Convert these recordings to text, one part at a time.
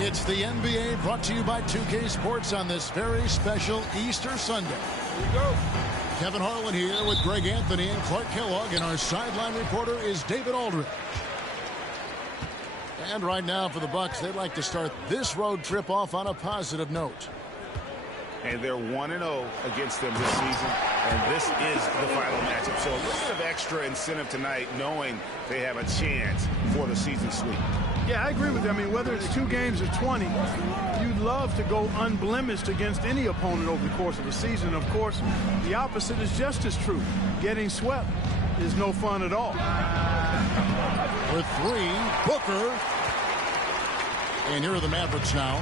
It's the NBA brought to you by 2K Sports on this very special Easter Sunday. Here we go. Kevin Harlan here with Greg Anthony and Clark Kellogg, and our sideline reporter is David Aldridge. And right now for the Bucks, they'd like to start this road trip off on a positive note. And they're 1-0 against them this season, and this is the final matchup. So a little bit of extra incentive tonight, knowing they have a chance for the season sweep. Yeah, I agree with you. I mean, whether it's 2 games or 20, you'd love to go unblemished against any opponent over the course of a season. Of course, the opposite is just as true. Getting swept is no fun at all. With 3, Booker. And here are the Mavericks now.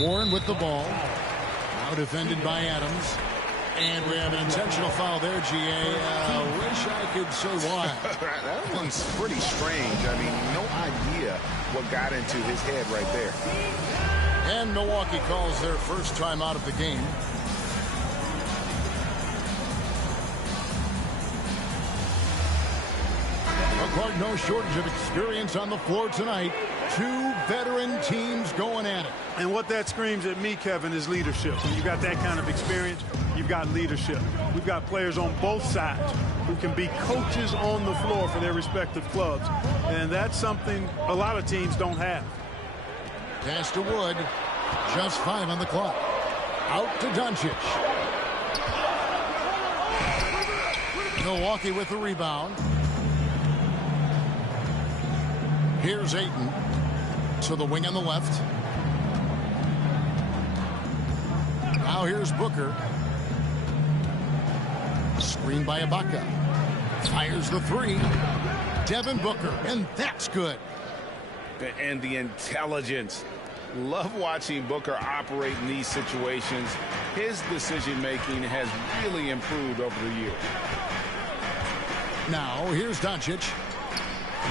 Warren with the ball. Now defended by Adams. And we have an intentional foul there, GA. Wish I could say why. That one's pretty strange. I mean, no idea what got into his head right there. And Milwaukee calls their first time out of the game. Clark, no shortage of experience on the floor tonight. 2 veteran teams going at it. And what that screams at me, Kevin, is leadership. When you got that kind of experience, you've got leadership. We've got players on both sides who can be coaches on the floor for their respective clubs. And that's something a lot of teams don't have. Pass to Wood. Just 5 on the clock. Out to Doncic. Milwaukee with the rebound. Here's Ayton to the wing on the left. Now here's Booker. Screen by Ibaka. Fires the 3. Devin Booker, and that's good. And the intelligence. Love watching Booker operate in these situations. His decision-making has really improved over the years. Now here's Doncic.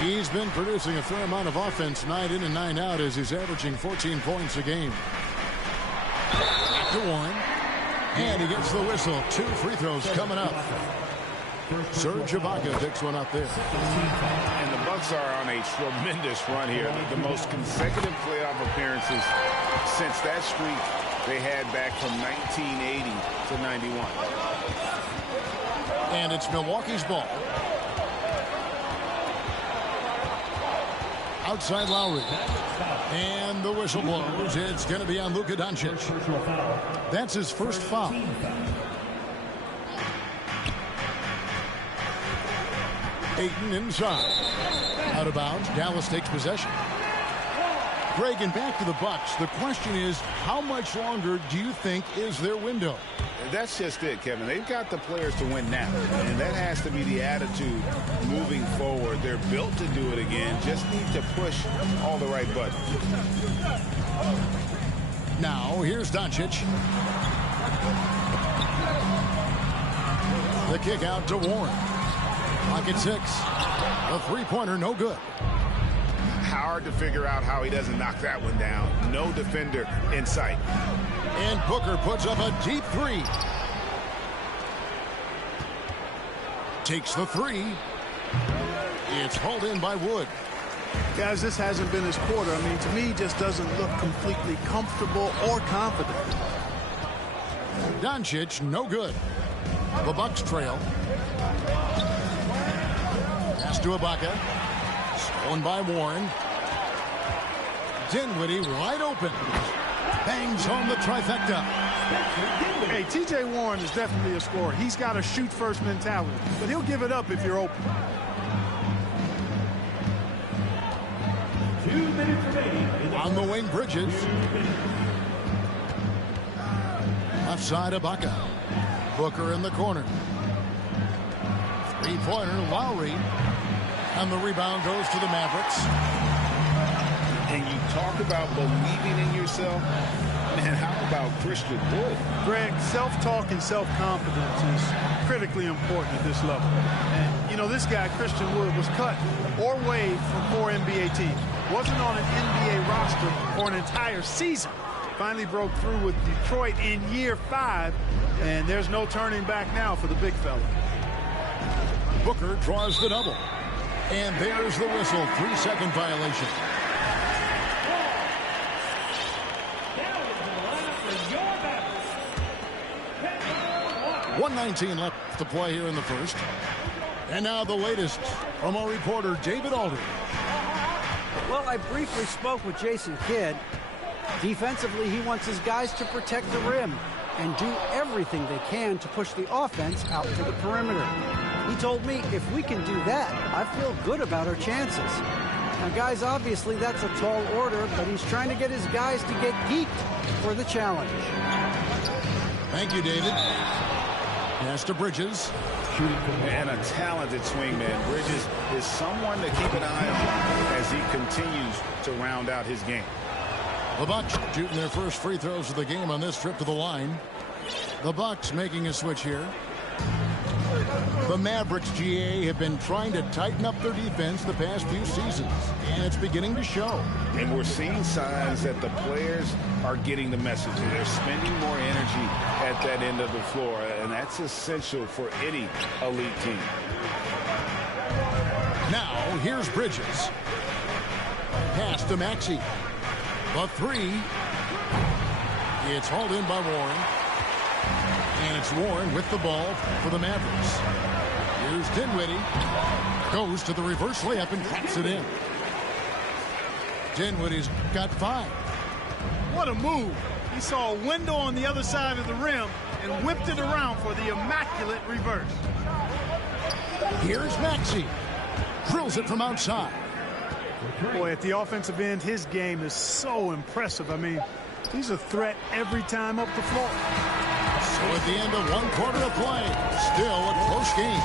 He's been producing a fair amount of offense 9 in and 9 out as he's averaging 14 points a game. Back to Warren. And he gets the whistle. 2 free throws coming up. Serge Ibaka picks one up there. And the Bucks are on a tremendous run here. The most consecutive playoff appearances since that streak they had back from 1980 to 91. And it's Milwaukee's ball. Outside Lowry. And the whistle blows. It's going to be on Luka Doncic. That's his first foul. Ayton inside. Out of bounds. Dallas takes possession. Greg, and back to the Bucks. The question is, how much longer do you think is their window? That's just it, Kevin. They've got the players to win now, and that has to be the attitude moving forward. They're built to do it again. Just need to push all the right buttons. Now, here's Doncic. The kick out to Warren. Pocket 6. A 3-pointer, no good. Hard to figure out how he doesn't knock that one down. No defender in sight. And Booker puts up a deep 3. Takes the 3. It's hauled in by Wood. Guys, this hasn't been his quarter. I mean, to me, he just doesn't look completely comfortable or confident. Doncic, no good. The Bucks trail. Pass to Ibaka. Stolen by Warren. Dinwiddie wide open. Bangs home the trifecta. Hey, T.J. Warren is definitely a scorer. He's got a shoot-first mentality, but he'll give it up if you're open. 2 minutes remaining. On the wing, Bridges. Left side, Ibaka. Booker in the corner. 3-pointer, Lowry. And the rebound goes to the Mavericks. And you talk about believing in yourself. Man, how about Christian Wood? Greg, self-talk and self-confidence is critically important at this level. And, you know, this guy, Christian Wood, was cut or waived from 4 NBA teams. Wasn't on an NBA roster for an entire season. Finally broke through with Detroit in year 5. And there's no turning back now for the big fella. Booker draws the double. And there's the whistle. 3-second violation. 1:19 left to play here in the first. And now the latest from our reporter, David Aldridge. Well, I briefly spoke with Jason Kidd. Defensively, he wants his guys to protect the rim and do everything they can to push the offense out to the perimeter. He told me if we can do that, I feel good about our chances. Now, guys, obviously that's a tall order, but he's trying to get his guys to get geeked for the challenge. Thank you, David. Pass to Bridges. And a talented swingman. Bridges is someone to keep an eye on as he continues to round out his game. The Bucks shooting their first free throws of the game on this trip to the line. The Bucks making a switch here. The Mavericks, GA, have been trying to tighten up their defense the past few seasons, and it's beginning to show. And we're seeing signs that the players are getting the message. They're spending more energy at that end of the floor, and that's essential for any elite team. Now, here's Bridges. Pass to Maxey. The three. It's hauled in by Warren. And it's Warren with the ball for the Mavericks. Here's Dinwiddie. Goes to the reverse layup and taps it in. Dinwiddie's got 5. What a move. He saw a window on the other side of the rim and whipped it around for the immaculate reverse. Here's Maxey. Drills it from outside. Boy, at the offensive end, his game is so impressive. I mean, he's a threat every time up the floor. So at the end of 1 quarter of play, still a close game.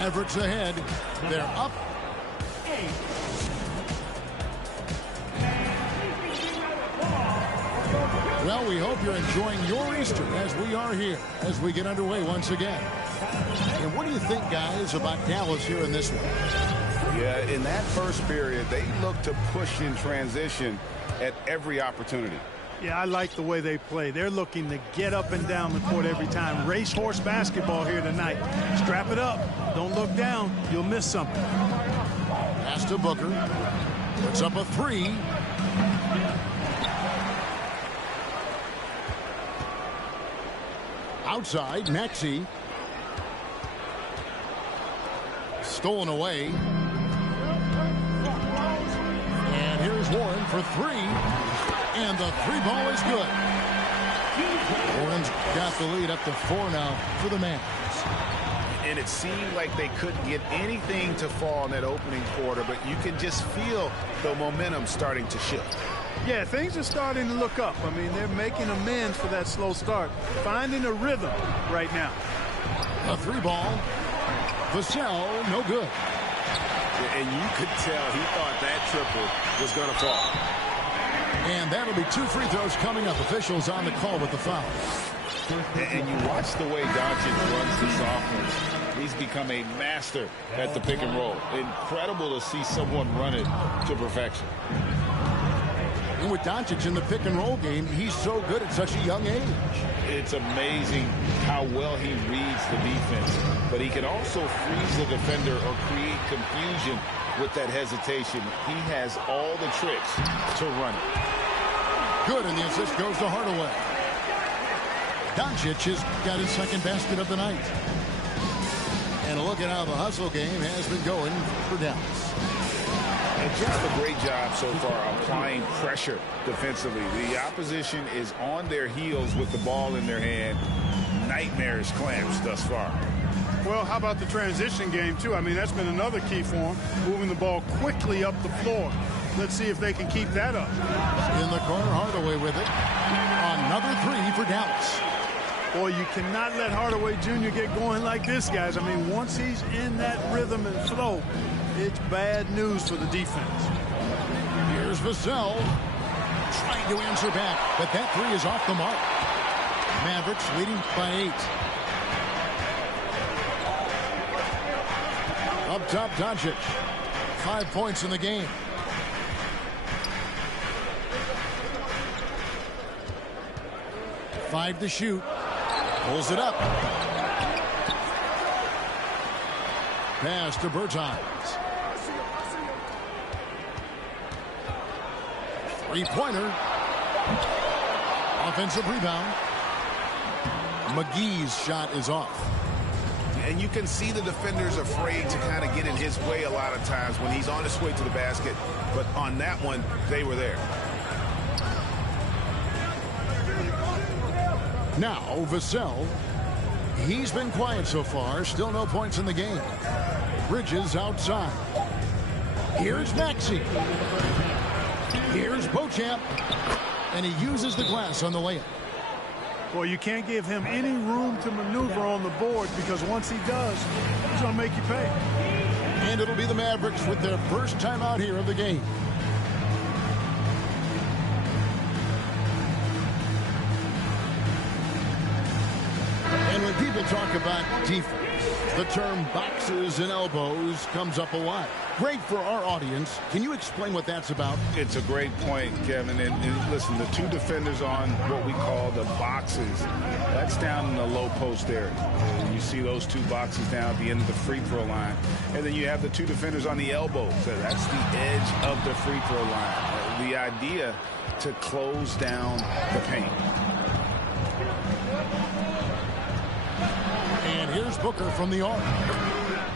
Mavericks ahead. They're up 8. Well, we hope you're enjoying your Easter as we are here, as we get underway once again. And what do you think, guys, about Dallas here in this one? Yeah, in that first period, they looked to push in transition at every opportunity. Yeah, I like the way they play. They're looking to get up and down the court every time. Racehorse basketball here tonight. Strap it up. Don't look down. You'll miss something. Pass to Booker. Puts up a 3. Outside, Maxey. Stolen away. And here's Warren for 3. And the 3 ball is good. Warren's got the lead up to 4 now for the Mavs. And it seemed like they couldn't get anything to fall in that opening quarter, but you can just feel the momentum starting to shift. Yeah, things are starting to look up. I mean, they're making amends for that slow start, finding a rhythm right now. A 3 ball. Vassell, no good. And you could tell he thought that triple was going to fall. And that'll be 2 free throws coming up. Officials on the call with the foul. And you watch the way Doncic runs this offense. He's become a master at the pick and roll. Incredible to see someone run it to perfection. And with Doncic in the pick and roll game, he's so good at such a young age. It's amazing how well he reads the defense. But he can also freeze the defender or create confusion with that hesitation. He has all the tricks to run it. Good, and the assist goes to Hardaway. Doncic has got his second basket of the night. And a look at how the hustle game has been going for Dallas. And just a great job so far applying pressure defensively. The opposition is on their heels with the ball in their hand. Nightmarish clamps thus far. Well, how about the transition game, too? I mean, that's been another key for them, moving the ball quickly up the floor. Let's see if they can keep that up. In the corner, Hardaway with it. Another 3 for Dallas. Boy, you cannot let Hardaway Jr. get going like this, guys. I mean, once he's in that rhythm and flow, it's bad news for the defense. Here's Vassell trying to answer back, but that 3 is off the mark. Mavericks leading by 8. Up top, Doncic. 5 points in the game. Five to shoot. Pulls it up. Pass to Bertans. Three-pointer. Offensive rebound. McGee's shot is off. And you can see the defenders afraid to kind of get in his way a lot of times when he's on his way to the basket. But on that one, they were there. Now, Vassell. He's been quiet so far. Still no points in the game. Bridges outside. Here's Maxey. Here's Beauchamp. And he uses the glass on the layup. Well, you can't give him any room to maneuver on the board because once he does, he's going to make you pay. And it'll be the Mavericks with their first timeout here of the game. And when people talk about defense, the term boxes and elbows comes up a lot. Great for our audience. Can you explain what that's about? It's a great point, Kevin. And listen, the two defenders on what we call the boxes, that's down in the low post area. And you see those two boxes down at the end of the free throw line. And then you have the two defenders on the elbows. So that's the edge of the free throw line. The idea to close down the paint. And here's Booker from the arc.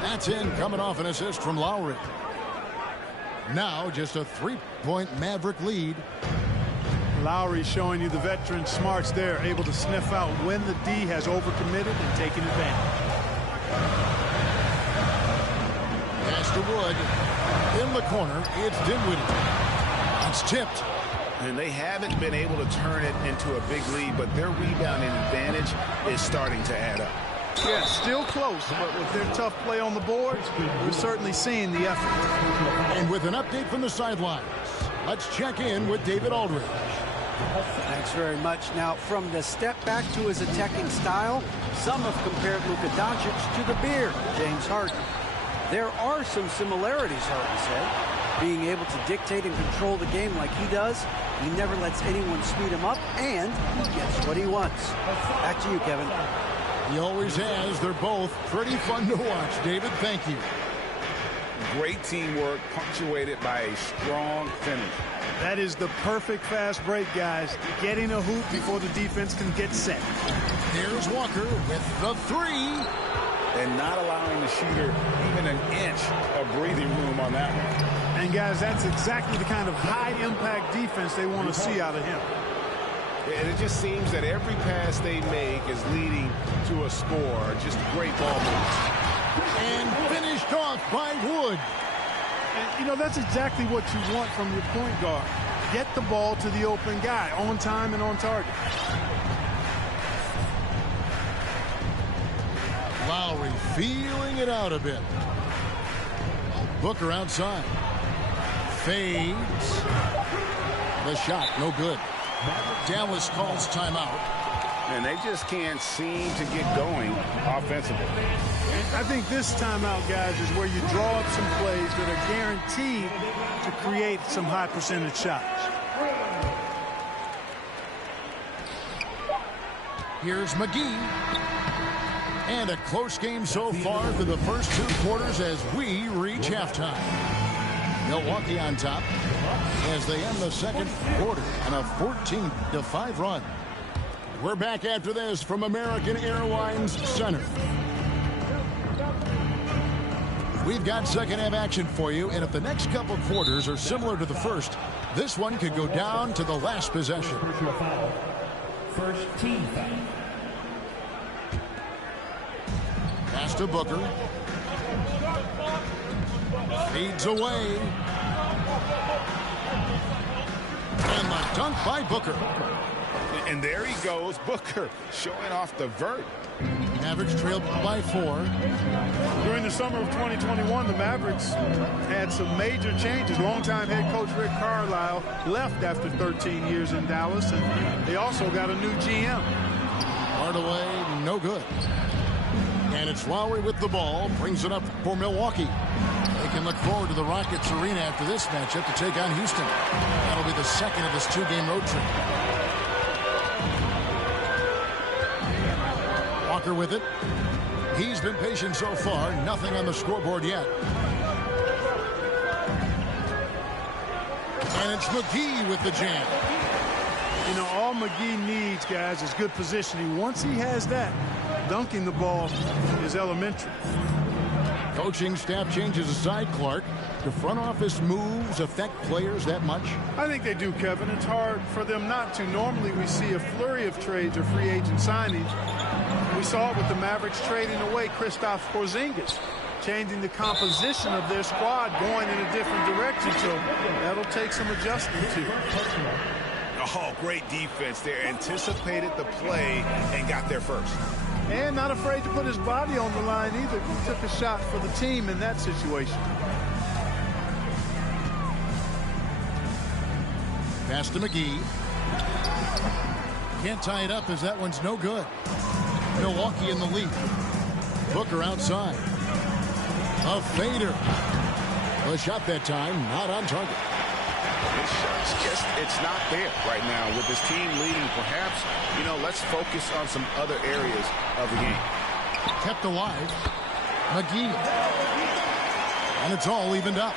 That's in, coming off an assist from Lowry. Now just a three-point Maverick lead. Lowry showing you the veteran smarts there, able to sniff out when the D has overcommitted and taken advantage. Pass to Wood. In the corner, it's Dinwiddie. It's tipped. And they haven't been able to turn it into a big lead, but their rebounding advantage is starting to add up. Yeah, still close, but with their tough play on the board, we're certainly seeing the effort. And with an update from the sidelines, let's check in with David Aldridge. Thanks very much. Now, from the step back to his attacking style, some have compared Luka Doncic to the beard, James Harden. There are some similarities, Harden said. Being able to dictate and control the game like he does, he never lets anyone speed him up, and he gets what he wants. Back to you, Kevin. He always has. They're both pretty fun to watch. David, thank you. Great teamwork, punctuated by a strong finish. That is the perfect fast break, guys. Getting a hoop before the defense can get set. Here's Walker with the three. And not allowing the shooter even an inch of breathing room on that one. And, guys, that's exactly the kind of high-impact defense they want to see out of him. And it just seems that every pass they make is leading to a score. Just great ball moves. And finished off by Wood. And, you know, that's exactly what you want from your point guard. Get the ball to the open guy on time and on target. Lowry feeling it out a bit. Booker outside. Fades. The shot, no good. Dallas calls timeout. And they just can't seem to get going offensively. I think this timeout, guys, is where you draw up some plays that are guaranteed to create some high percentage shots. Here's McGee. And a close game so far for the first two quarters as we reach halftime. Milwaukee on top as they end the second quarter on a 14-5 run. We're back after this from American Airlines Center. We've got second half action for you, and if the next couple quarters are similar to the first, this one could go down to the last possession. First team foul. Pass to Booker. Feeds away. And the dunk by Booker. And there he goes, Booker, showing off the vert. Mavericks trailed by 4. During the summer of 2021, the Mavericks had some major changes. Longtime head coach Rick Carlisle left after 13 years in Dallas, and they also got a new GM. Hardaway, no good. And it's Lowry with the ball, brings it up for Milwaukee. They can look forward to the Rockets arena after this matchup to take on Houston. That'll be the second of this two-game road trip. Walker with it. He's been patient so far. Nothing on the scoreboard yet. And it's McGee with the jam. You know, all McGee needs, guys, is good positioning. Once he has that, dunking the ball is elementary. Coaching staff changes aside, Clark. Do front office moves affect players that much? I think they do, Kevin. It's hard for them not to. Normally we see a flurry of trades or free agent signings. We saw it with the Mavericks trading away Kristaps Porzingis, changing the composition of their squad, going in a different direction. So that'll take some adjustment too. Oh, great defense there. Anticipated the play and got there first. And not afraid to put his body on the line either. He took a shot for the team in that situation. Pass to McGee. Can't tie it up as that one's no good. Milwaukee in the lead. Booker outside. A fader. A shot that time, not on target. It's not there right now with this team leading. Perhaps, you know, let's focus on some other areas of the game. Kept alive. McGee. And it's all evened up.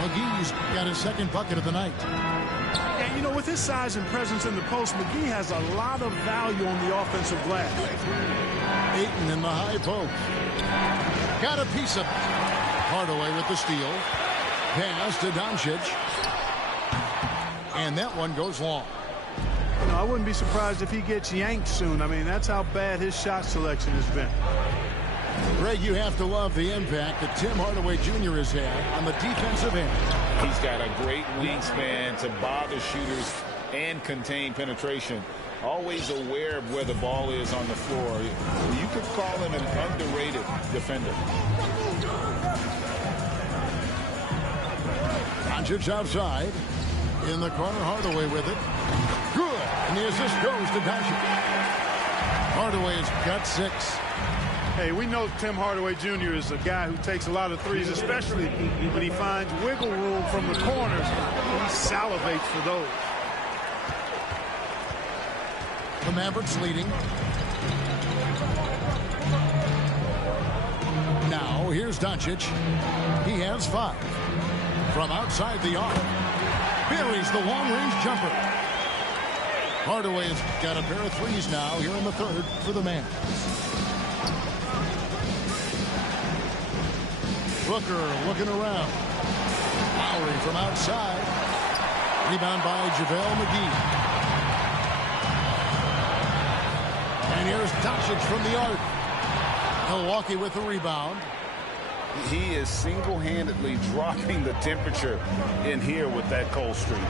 McGee's got his second bucket of the night. And, you know, with his size and presence in the post, McGee has a lot of value on the offensive glass. Ayton in the high post. Got a piece of it. Hardaway with the steal. Pass to Doncic. And that one goes long. You know, I wouldn't be surprised if he gets yanked soon. I mean, that's how bad his shot selection has been. Greg, you have to love the impact that Tim Hardaway Jr. has had on the defensive end. He's got a great wingspan to bother shooters and contain penetration. Always aware of where the ball is on the floor. You could call him an underrated defender. Doncic outside. In the corner, Hardaway with it. Good. And the assist goes to Doncic. Hardaway's got 6. Hey, we know Tim Hardaway Jr. is a guy who takes a lot of threes, especially when he finds wiggle room from the corners. He salivates for those. The Mavericks leading. Now, here's Doncic. He has 5. From outside the arc. Buries the long-range jumper. Hardaway's got a pair of threes now here in the third for the man. Booker looking around. Lowry from outside. Rebound by JaVale McGee. And here's Doncic from the arc. Milwaukee with the rebound. He is single-handedly dropping the temperature in here with that cold streak.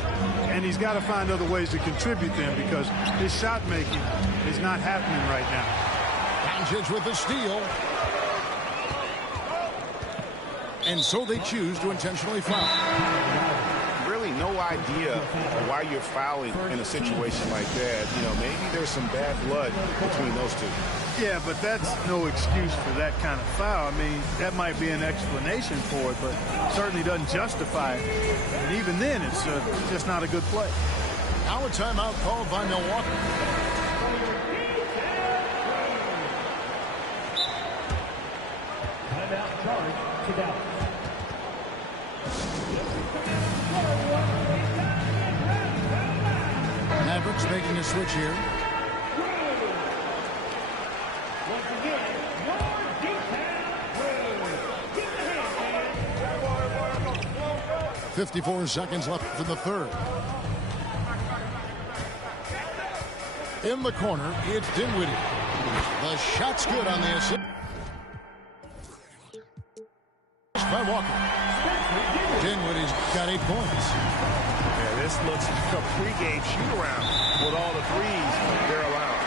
And he's got to find other ways to contribute them because his shot making is not happening right now. Doncic with the steal. And so they choose to intentionally foul. Really no idea why you're fouling in a situation like that. You know, maybe there's some bad blood between those two. Yeah, but that's no excuse for that kind of foul. I mean, that might be an explanation for it, but certainly doesn't justify it. And even then, it's just not a good play. Now a timeout called by Milwaukee. Timeout charge to Dallas. Mavericks making a switch here. 54 seconds left in the third. In the corner, it's Dinwiddie. The shot's good on the assist by Walker. Dinwiddie's got 8 points. Yeah, this looks like a pregame shoot-around with all the threes they're allowed.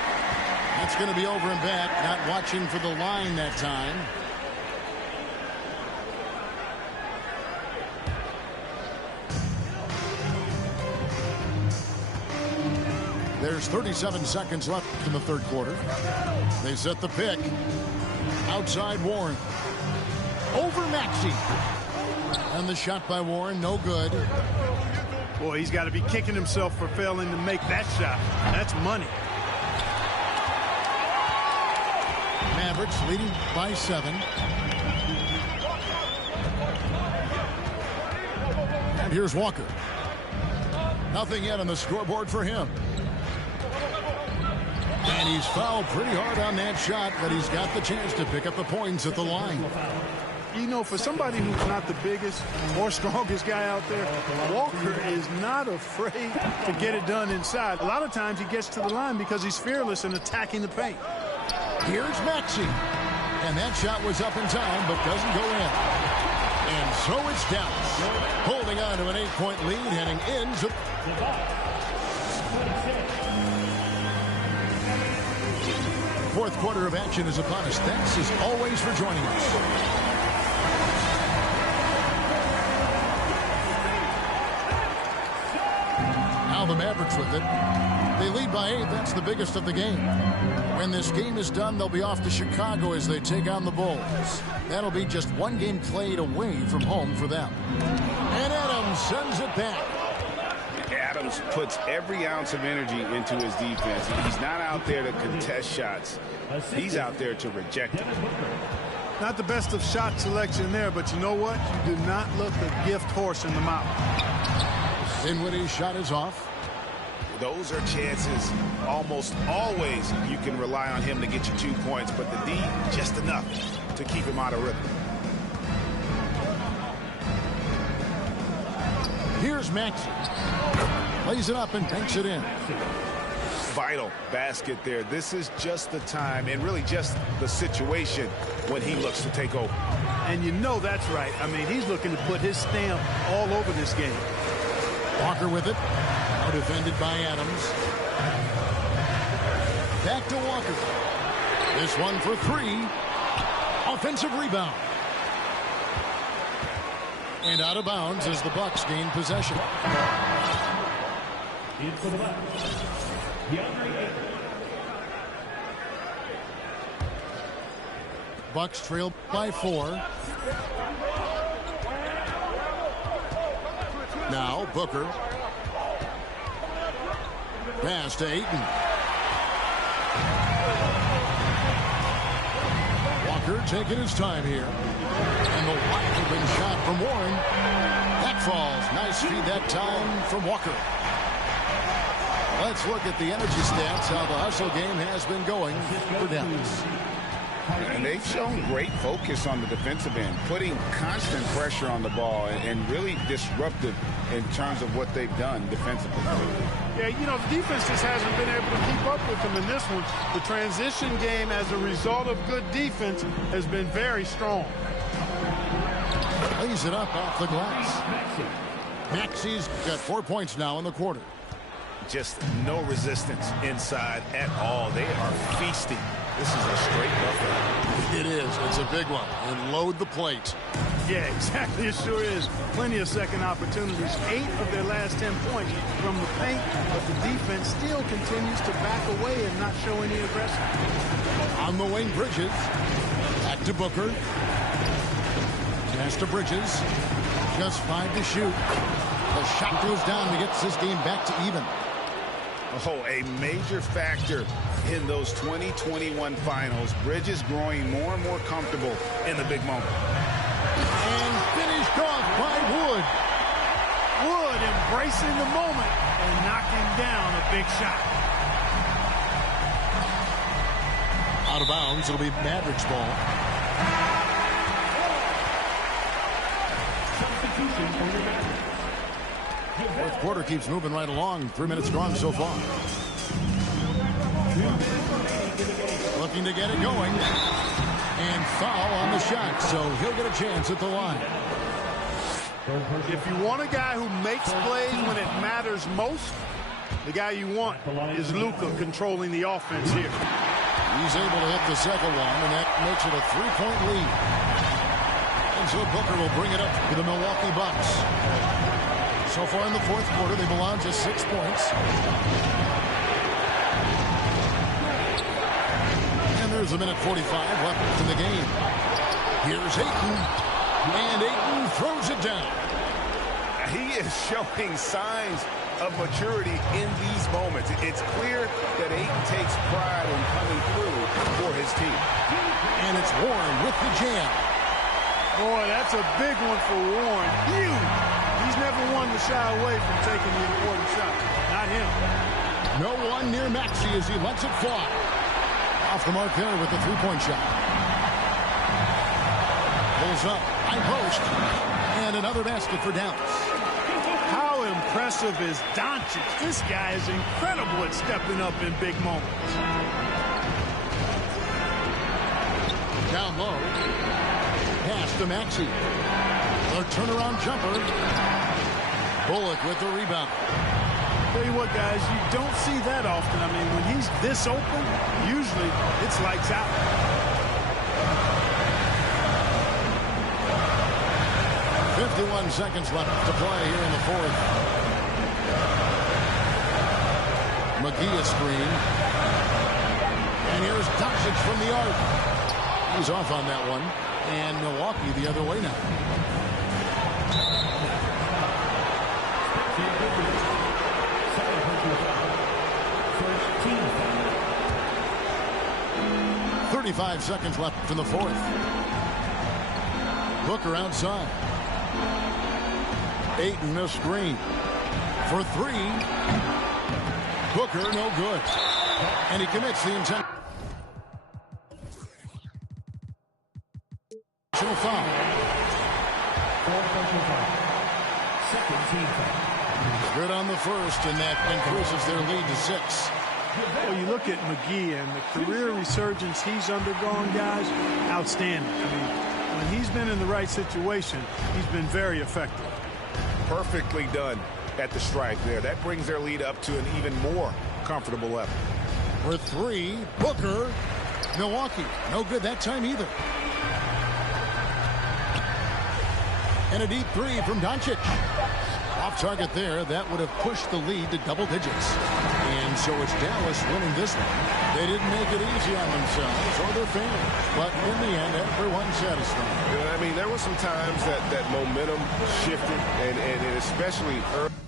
That's going to be over and back. Not watching for the line that time. There's 37 seconds left in the third quarter. They set the pick. Outside Warren. Over Maxey. And the shot by Warren, no good. Boy, he's got to be kicking himself for failing to make that shot. That's money. Mavericks leading by 7. And here's Walker. Nothing yet on the scoreboard for him. And he's fouled pretty hard on that shot, but he's got the chance to pick up the points at the line. You know, for somebody who's not the biggest or strongest guy out there, Walker is not afraid to get it done inside. A lot of times he gets to the line because he's fearless in attacking the paint. Here's Maxey. And that shot was up in time, but doesn't go in. And so it's Dallas, holding on to an 8-point lead, heading into... Fourth quarter of action is upon us. Thanks as always for joining us. Now the Mavericks with it. They lead by 8. That's the biggest of the game. When this game is done, they'll be off to Chicago as they take on the Bulls. That'll be just one game played away from home for them. And Adams sends it back. Adams puts every ounce of energy into his defense. He's not out there to contest shots. He's out there to reject them. Not the best of shot selection there, but you know what? You do not look a gift horse in the mouth. Dinwiddie's shot is off. Those are chances almost always you can rely on him to get you 2 points, but the D, just enough to keep him out of rhythm. Here's Maxey. Lays it up and banks it in. Vital basket there. This is just the time and really just the situation when he looks to take over. And you know that's right. I mean, he's looking to put his stamp all over this game. Walker with it. Now defended by Adams. Back to Walker. This one for 3. Offensive rebound. And out of bounds as the Bucks gain possession. Into the Bucks. Bucks trail by 4. Now Booker. Pass to Ayton. Walker taking his time here. And the wide open shot from Warren. That falls. Nice feed that time from Walker. Let's look at the energy stats, how the hustle game has been going for Dallas. And they've shown great focus on the defensive end, putting constant pressure on the ball and really disruptive in terms of what they've done defensively. Yeah, you know, the defense just hasn't been able to keep up with them in this one. The transition game as a result of good defense has been very strong. Lays it up off the glass. Maxey's got 4 points now in the quarter. Just no resistance inside at all. They are feasting. This is a straight buffet. It is. It's a big one. And load the plate. Yeah, exactly. It sure is. Plenty of second opportunities. 8 of their last 10 points from the paint, but the defense still continues to back away and not show any aggression. On the wing, Bridges. Back to Booker. Pass to Bridges. Just 5 to shoot. The shot goes down and gets this game back to even. Oh, a major factor in those 2021 finals. Bridges growing more and more comfortable in the big moment. And finished off by Wood. Wood embracing the moment and knocking down a big shot. Out of bounds. It'll be Mavericks ball. Fourth quarter keeps moving right along. 3 minutes gone so far. Looking to get it going. And foul on the shot, so he'll get a chance at the line. If you want a guy who makes plays when it matters most, the guy you want is Luka controlling the offense here. He's able to hit the second one, and that makes it a 3-point lead. And so Booker will bring it up for the Milwaukee Bucks. So far in the fourth quarter, they belong to 6 points. And there's a minute 45 left in the game. Here's Ayton. And Ayton throws it down. He is showing signs of maturity in these moments. It's clear that Ayton takes pride in coming through for his team. And it's Warren with the jam. Boy, that's a big one for Warren. Huge. He's never one to shy away from taking the important shot. him. No one near Maxey as he lets it fly. Off the mark there with the three-point shot. Pulls up, high post, and another basket for Dallas. How impressive is Doncic? This guy is incredible at stepping up in big moments. Down low. Pass to Maxey. A turnaround jumper. Bullock with the rebound. Tell you what, guys, you don't see that often. I mean, when he's this open, usually it's lights out. .51 seconds left to play here in the fourth. McGee a screen. And here's Doncic from the arc. He's off on that one. And Milwaukee the other way now. First team foul. 35 seconds left in the fourth. Booker outside. Ayton a screen. For three. Booker no good. And he commits the intentional foul. Second team foul. Good on the first, and that increases their lead to 6. Well, you look at McGee and the career resurgence he's undergone, guys, outstanding. I mean, when he's been in the right situation, he's been very effective. Perfectly done at the stripe there. That brings their lead up to an even more comfortable level. For three, Booker. Milwaukee, no good that time either. And a deep three from Doncic. Off target there. That would have pushed the lead to double digits. And so it's Dallas winning this one. They didn't make it easy on themselves or their fans. But in the end, everyone's satisfied. I mean, there were some times that momentum shifted, and especially early.